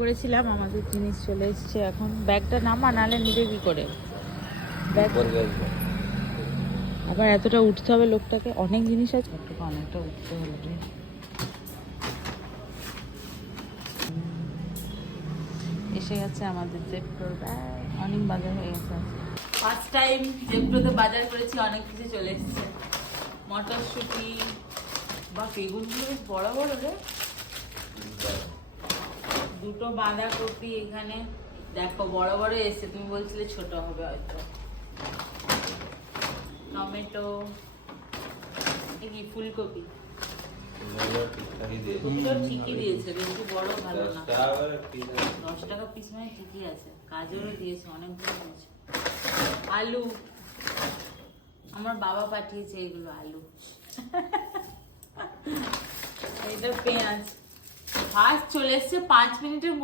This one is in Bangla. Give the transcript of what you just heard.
করেছিলাম, আমাদের জিনিস চলে এসছে। এখন ব্যাগটা নামা, নালে নিবে কি করে ব্যাগ? আবার এতটা উঠতে হবে লোকটাকে, অনেক জিনিস আছে, অনেকটা উঠতে হবে। এসে গেছে আমাদের জেপ্টোর ব্যাগ, অনেক বাজার হয়ে গেছে। ফার্স্ট টাইম জেপ্টোতে বাজার করেছি, অনেক কিছু চলে এসছে। মটরশুঁটি বা বেগুনগুলো বেশ বড় বড় রে। দুটো বাঁধাকপি এখানে দেখো বড় বড় এসছে, তুমি বলছিলে ছোট হবে হয়তো। টমেটো, কি ফুলকপি ঠিকই দিয়েছে, বেশি বড় ভালো না। 10 টাকা পিস মানে ঠিকই আছে। গাজরও দিয়েছে, অনেকগুলো দিয়েছে। আলু আমার বাবা পাঠিয়েছে, এগুলো আলু। এটা পেঁয়াজ ফার্স্ট চলে এসছে 5 মিনিটের